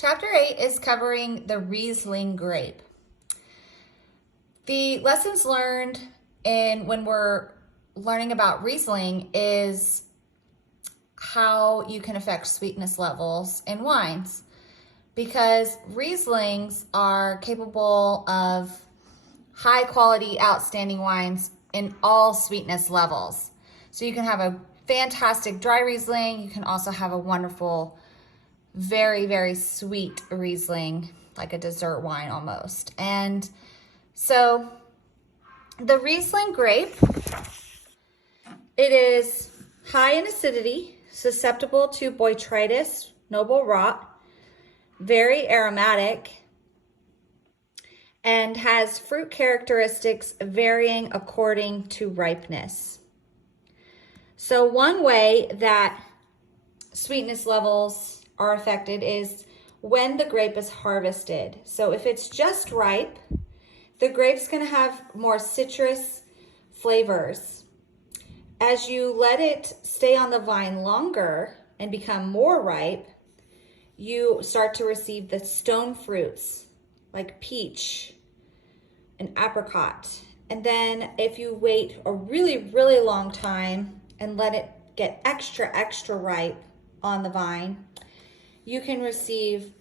Chapter 8 is covering the Riesling grape. The lessons learned when we're learning about Riesling is how you can affect sweetness levels in wines, because Rieslings are capable of high quality, outstanding wines in all sweetness levels. So you can have a fantastic dry Riesling. You can also have a wonderful, very, very sweet Riesling, like a dessert wine almost. And so the Riesling grape, it is high in acidity, susceptible to botrytis, noble rot, very aromatic, and has fruit characteristics varying according to ripeness. So one way that sweetness levels are affected is when the grape is harvested. So if it's just ripe, the grape's going to have more citrus flavors. As you let it stay on the vine longer and become more ripe, you start to receive the stone fruits like peach and apricot. And then if you wait a really, really long time and let it get extra ripe on the vine, you can receive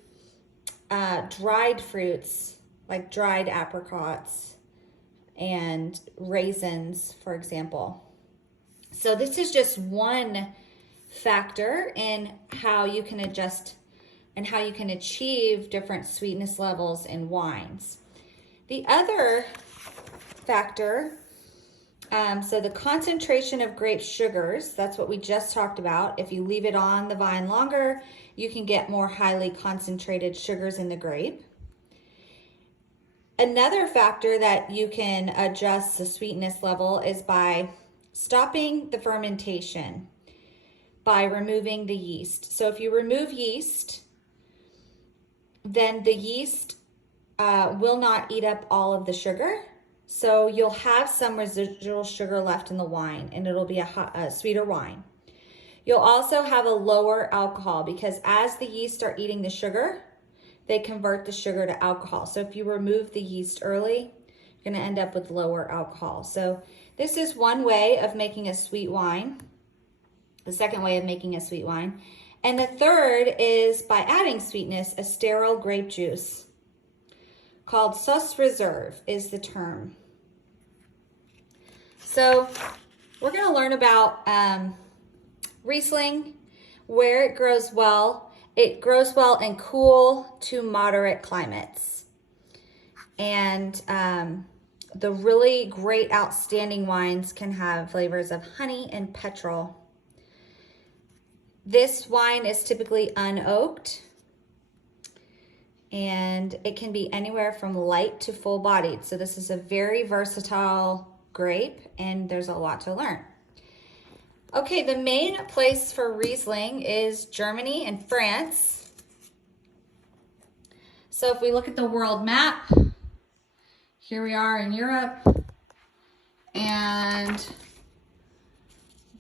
dried fruits like dried apricots and raisins, for example. So this is just one factor in how you can adjust and how you can achieve different sweetness levels in wines. The other factor, so the concentration of grape sugars, that's what we just talked about. If you leave it on the vine longer, you can get more highly concentrated sugars in the grape. Another factor that you can adjust the sweetness level is by stopping the fermentation, by removing the yeast. So if you remove yeast, then the yeast will not eat up all of the sugar. So you'll have some residual sugar left in the wine, and it'll be a sweeter wine. You'll also have a lower alcohol, because as the yeast are eating the sugar, they convert the sugar to alcohol. So if you remove the yeast early, you're going to end up with lower alcohol. So this is one way of making a sweet wine. The second way of making a sweet wine. And the third is by adding sweetness, a sterile grape juice called sauce reserve is the term. So we're going to learn about Riesling, where it grows well. It grows well in cool to moderate climates. And the really great outstanding wines can have flavors of honey and petrol. This wine is typically unoaked, and it can be anywhere from light to full bodied. So this is a very versatile grape, and there's a lot to learn. Okay, the main place for Riesling is Germany and France. So if we look at the world map, here we are in Europe, and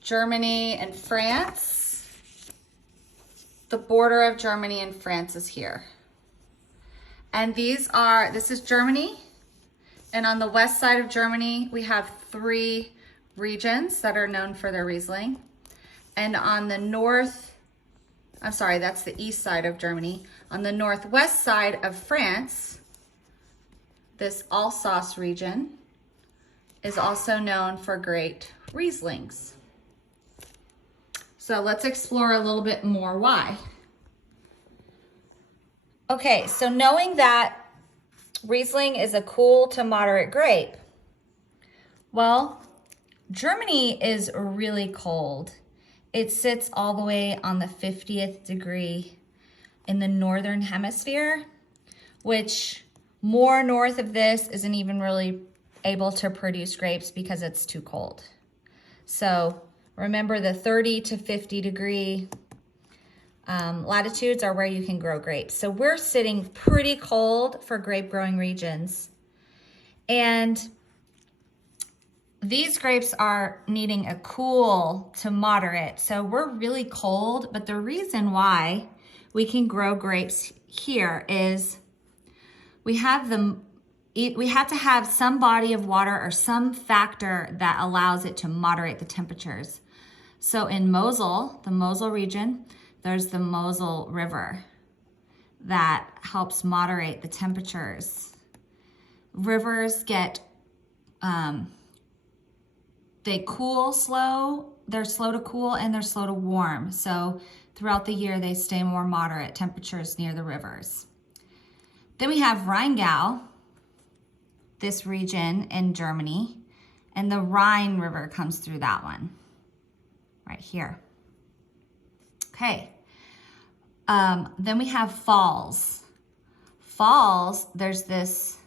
Germany and France. The border of Germany and France is here. And this is Germany. And on the west side of Germany, we have 3 regions that are known for their Riesling. And on the that's the east side of Germany. On the northwest side of France, this Alsace region is also known for great Rieslings. So let's explore a little bit more why. Okay, so knowing that Riesling is a cool to moderate grape, well, Germany is really cold. It sits all the way on the 50th degree in the northern hemisphere, which more north of this isn't even really able to produce grapes because it's too cold. So remember, the 30 to 50 degree latitudes are where you can grow grapes. So we're sitting pretty cold for grape growing regions. And these grapes are needing a cool to moderate. So we're really cold, but the reason why we can grow grapes here is we have to have some body of water or some factor that allows it to moderate the temperatures. So in Mosul, the Mosul region, there's the Mosul River that helps moderate the temperatures. Rivers get, they cool slow, they're slow to cool and they're slow to warm. So throughout the year, they stay more moderate temperatures near the rivers. Then we have Rheingau, this region in Germany, and the Rhine River comes through that one, right here. Okay, then we have Falls. Falls, there's this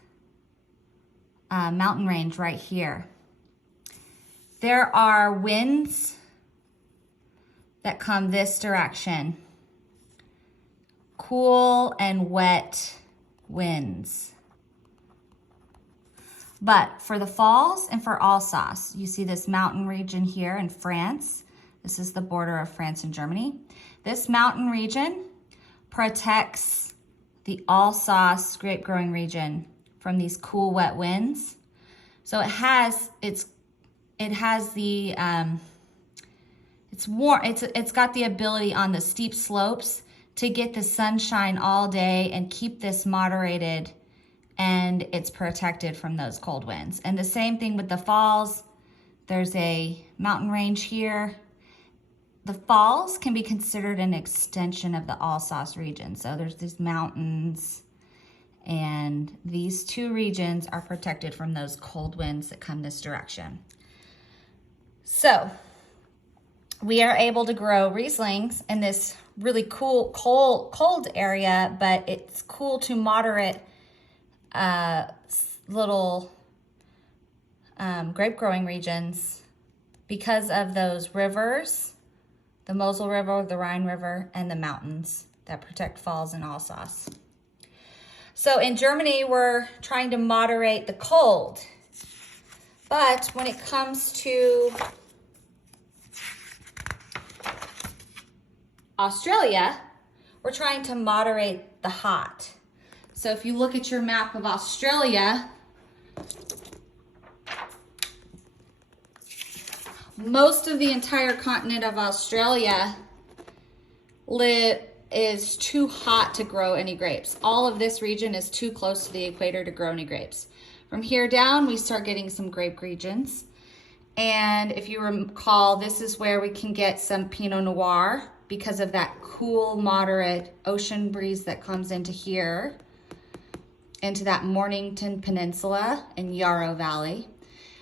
mountain range right here. There are winds that come this direction, cool and wet winds. But for the Falls and for Alsace, you see this mountain region here in France. This is the border of France and Germany. This mountain region protects the Alsace grape growing region from these cool, wet winds. So it's warm. It's got the ability on the steep slopes to get the sunshine all day and keep this moderated, and it's protected from those cold winds. And the same thing with the Falls. There's a mountain range here. The Falls can be considered an extension of the Alsace region. So there's these mountains, and these two regions are protected from those cold winds that come this direction. So we are able to grow Rieslings in this really cool, cold area, but it's cool to moderate little grape growing regions because of those rivers, the Mosel River, the Rhine River, and the mountains that protect Falls and Alsace. So in Germany, we're trying to moderate the cold. But when it comes to Australia, we're trying to moderate the hot. So if you look at your map of Australia, most of the entire continent of Australia is too hot to grow any grapes. All of this region is too close to the equator to grow any grapes. From here down, we start getting some grape regions. And if you recall, this is where we can get some Pinot Noir because of that cool, moderate ocean breeze that comes into here, into that Mornington Peninsula and Yarrow Valley.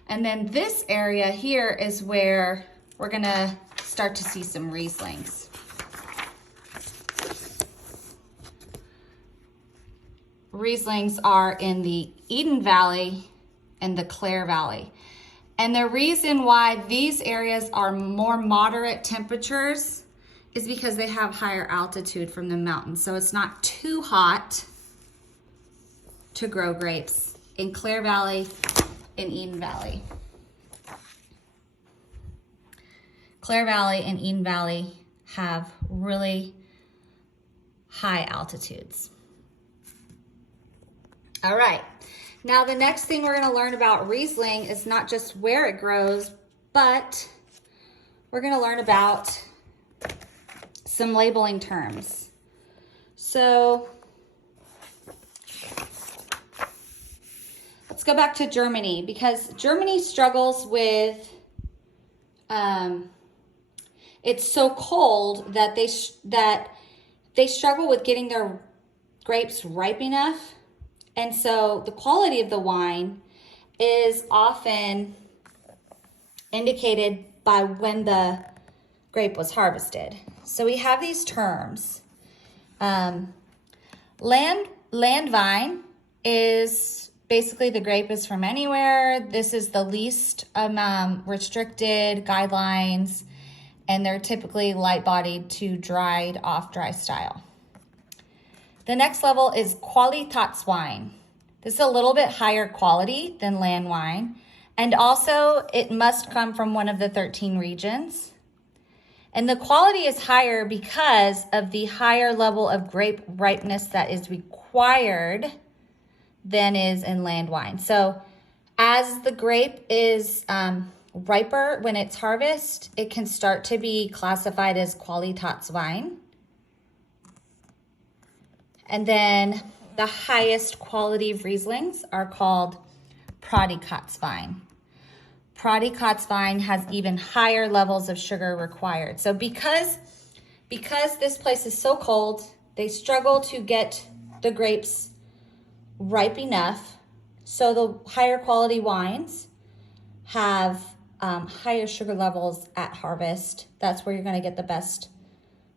And then this area here is where we're gonna start to see some Rieslings. Rieslings are in the Eden Valley and the Clare Valley. And the reason why these areas are more moderate temperatures is because they have higher altitude from the mountains. So it's not too hot to grow grapes in Clare Valley and Eden Valley. Clare Valley and Eden Valley have really high altitudes. All right, now the next thing we're gonna learn about Riesling is not just where it grows, but we're gonna learn about some labeling terms. So let's go back to Germany, because Germany struggles with, it's so cold that they struggle with getting their grapes ripe enough. And so the quality of the wine is often indicated by when the grape was harvested. So we have these terms. Landwein is basically the grape is from anywhere. This is the least restricted guidelines, and they're typically light-bodied to dried, off-dry style. The next level is Qualitätswein. This is a little bit higher quality than Landwein, and also it must come from one of the 13 regions. And the quality is higher because of the higher level of grape ripeness that is required than is in land wine. So as the grape is riper when it's harvested, it can start to be classified as Qualitätswein. And then the highest quality of Rieslings are called Prädikatswein. Prädikatswein has even higher levels of sugar required. So because this place is so cold, they struggle to get the grapes ripe enough. So the higher quality wines have higher sugar levels at harvest. That's where you're going to get the best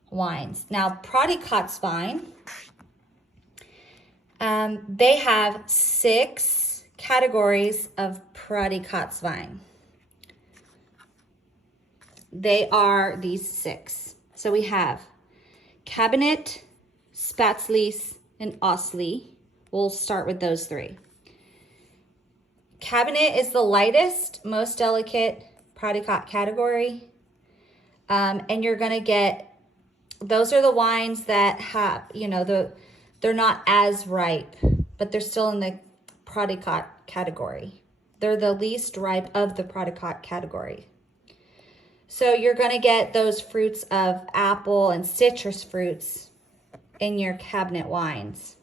wines. Now, Prädikatswein, they have 6 categories of Prädikatswein. They are these 6. So we have Cabinet, Spätlese, and Osli. We'll start with those 3. Cabinet is the lightest, most delicate Prädikat category. And you're going to get, those are the wines that have, you know, they're not as ripe, but they're still in the Prädikat category. They're the least ripe of the Prädikat category. So you're going to get those fruits of apple and citrus fruits in your cabinet wines.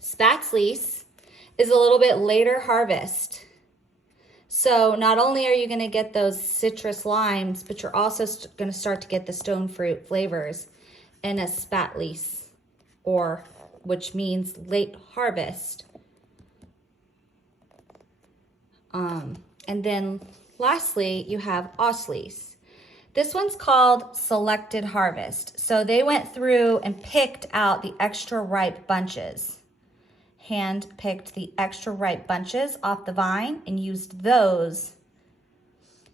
Spätlese is a little bit later harvest. So not only are you going to get those citrus limes, but you're also going to start to get the stone fruit flavors in a Spätlese, or which means late harvest. And then lastly, you have Oslys. This one's called selected harvest. So they went through and picked out the extra ripe bunches. Hand-picked the extra ripe bunches off the vine and used those.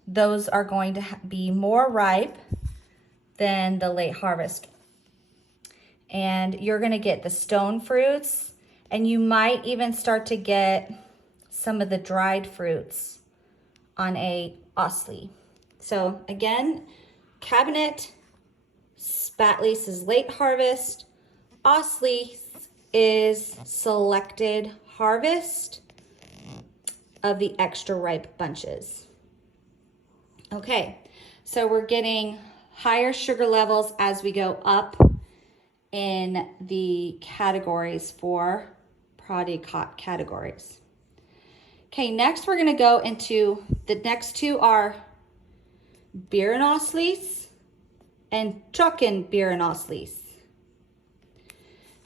Those are going to be more ripe than the late harvest. And you're going to get the stone fruits, and you might even start to get some of the dried fruits on a Osli. So again, Cabinet, Spätlese is late harvest. Osli is selected harvest of the extra ripe bunches. Okay, so we're getting higher sugar levels as we go up in the categories for Prädikat categories. Okay, next we're going to go into, the next 2 are Beerenoslies and Trockenbeerenoslies.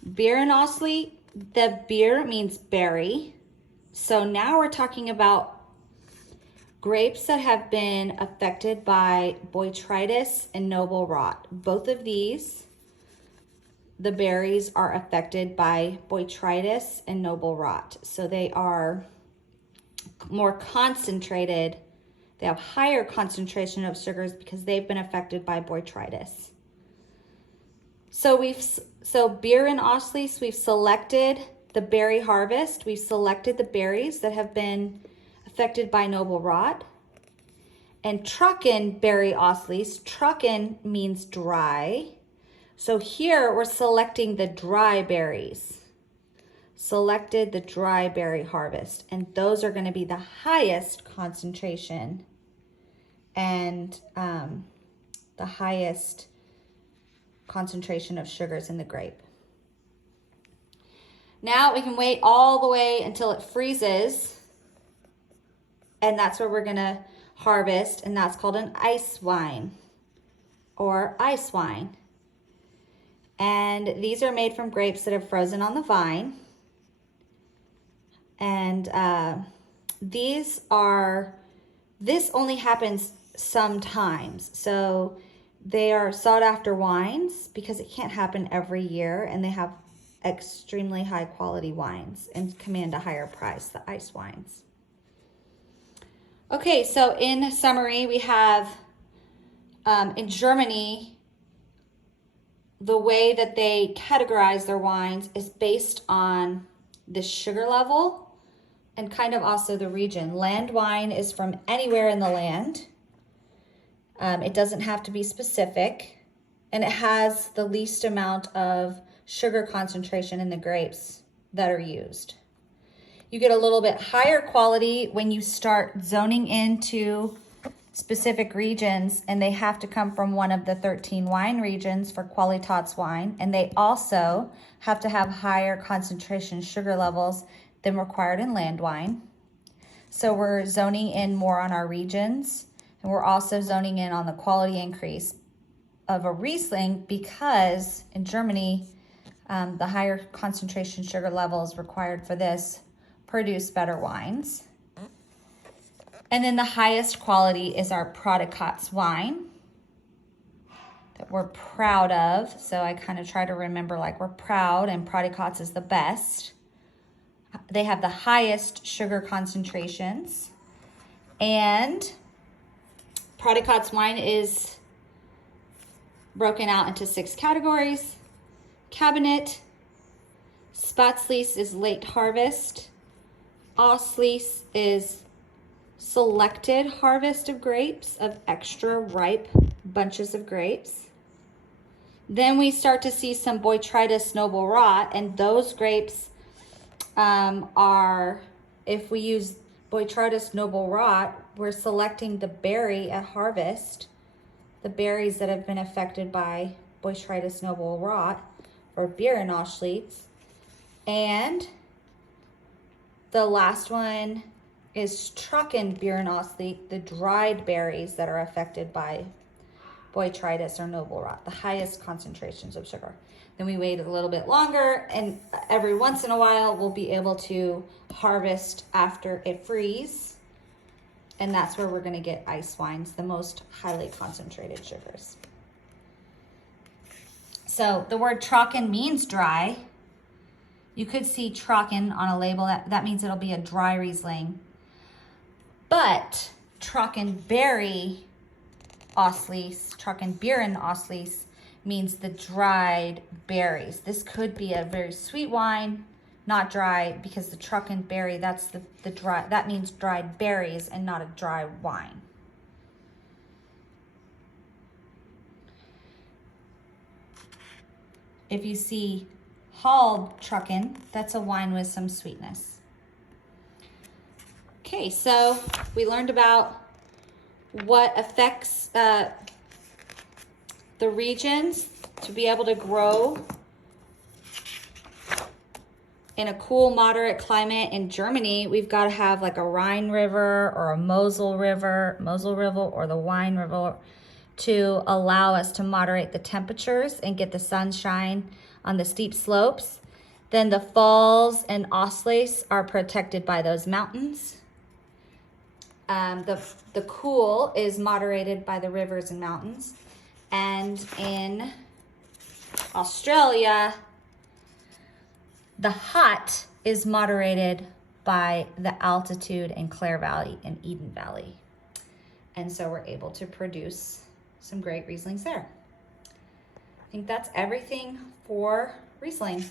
Beerenosli, the beer means berry. So now we're talking about grapes that have been affected by botrytis and noble rot. Both of these, the berries are affected by botrytis and noble rot. So they are more concentrated. They have higher concentration of sugars because they've been affected by botrytis. So Beerenoslies, we've selected the berry harvest. We've selected the berries that have been affected by noble rot. And Trockenbeerenoslies, Trocken means dry. So here we're selecting the dry berries. Selected the dry berry harvest, and those are going to be the highest concentration and the highest concentration of sugars in the grape. Now we can wait all the way until it freezes, and that's where we're going to harvest, and that's called an ice wine or ice wine. And these are made from grapes that have frozen on the vine. And this only happens sometimes. So they are sought after wines because it can't happen every year, and they have extremely high quality wines and command a higher price, the ice wines. Okay, so in summary, we have in Germany, the way that they categorize their wines is based on the sugar level and kind of also the region. Land wine is from anywhere in the land. It doesn't have to be specific, and it has the least amount of sugar concentration in the grapes that are used. You get a little bit higher quality when you start zoning into specific regions, and they have to come from one of the 13 wine regions for Qualitats wine, and they also have to have higher concentration sugar levels than required in land wine. So we're zoning in more on our regions, and we're also zoning in on the quality increase of a Riesling, because in Germany, the higher concentration sugar levels required for this produce better wines. And then the highest quality is our Prodicats wine that we're proud of. So I kind of try to remember, like, we're proud and Prodicats is the best. They have the highest sugar concentrations. And Prodicats wine is broken out into 6 categories. Cabinet, Spätlese is late harvest, Auslese is selected harvest of grapes, of extra ripe bunches of grapes. Then we start to see some Botrytis noble rot, and those grapes are, if we use Botrytis noble rot, we're selecting the berry at harvest, the berries that have been affected by Botrytis noble rot, or Beerenauslese. And the last one is Trocken Beerenauslese, the dried berries that are affected by Botrytis or noble rot, the highest concentrations of sugar. Then we wait a little bit longer, and every once in a while we'll be able to harvest after it freezes. And that's where we're going to get ice wines, the most highly concentrated sugars. So the word Trocken means dry. You could see Trocken on a label. That means it'll be a dry Riesling. But Trockenberry Auslese, Trockenbeerenauslese, means the dried berries. This could be a very sweet wine, not dry, because the Trockenberry, that's the dry, that means dried berries and not a dry wine. If you see Hald Trocken, that's a wine with some sweetness. Okay, so we learned about what affects the regions to be able to grow in a cool, moderate climate. In Germany, we've got to have like a Rhine River or a Mosel River or the Wine River to allow us to moderate the temperatures and get the sunshine on the steep slopes. Then the Falls and Auslese are protected by those mountains. The cool is moderated by the rivers and mountains. And in Australia, the hot is moderated by the altitude in Clare Valley and Eden Valley. And so we're able to produce some great Rieslings there. I think that's everything for Riesling.